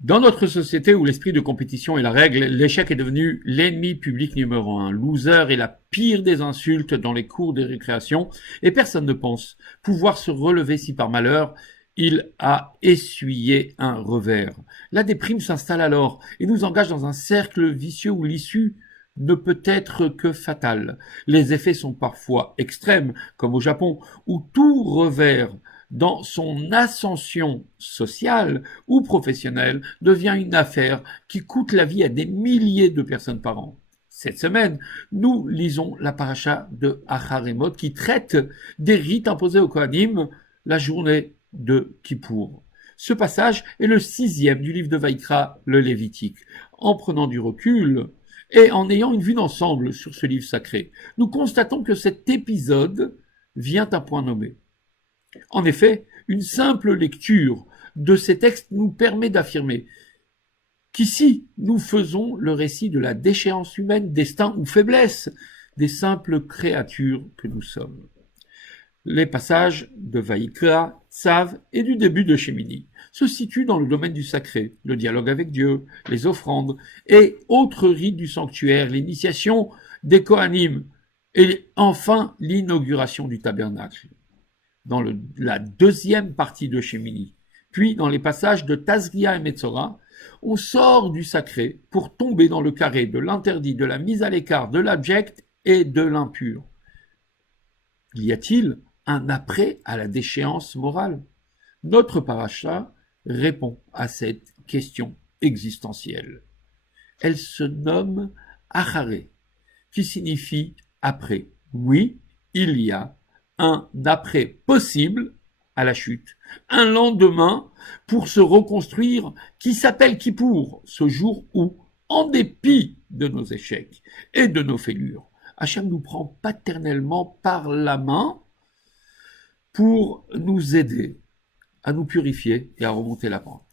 Dans notre société où l'esprit de compétition est la règle, l'échec est devenu l'ennemi public numéro un. Loser est la pire des insultes dans les cours de récréation et personne ne pense pouvoir se relever si par malheur il a essuyé un revers. La déprime s'installe alors et nous engage dans un cercle vicieux où l'issue ne peut être que fatale. Les effets sont parfois extrêmes, comme au Japon, où tout revers dans son ascension sociale ou professionnelle devient une affaire qui coûte la vie à des milliers de personnes par an. Cette semaine, nous lisons la paracha de Acharemot qui traite des rites imposés aux Kohanim la journée de Kippour. Ce passage est le 6e du livre de Vaïkra, le Lévitique. En prenant du recul et en ayant une vue d'ensemble sur ce livre sacré, nous constatons que cet épisode vient à point nommé. En effet, une simple lecture de ces textes nous permet d'affirmer qu'ici, nous faisons le récit de la déchéance humaine, destin ou faiblesse des simples créatures que nous sommes. Les passages de Vaïkra, Tzav et du début de Shemini se situent dans le domaine du sacré, le dialogue avec Dieu, les offrandes et autres rites du sanctuaire, l'initiation des Kohanim et enfin l'inauguration du tabernacle. Dans la deuxième partie de Shemini, puis dans les passages de Tazria et Metzora, on sort du sacré pour tomber dans le carré de l'interdit, de la mise à l'écart, de l'abject et de l'impur. Y a-t-il un après à la déchéance morale? Notre paracha répond à cette question existentielle. Elle se nomme Acharé, qui signifie après. Oui, il y a un après possible à la chute, un lendemain pour se reconstruire qui s'appelle Kippour, ce jour où, en dépit de nos échecs et de nos fêlures, Hachem nous prend paternellement par la main pour nous aider à nous purifier et à remonter la pente.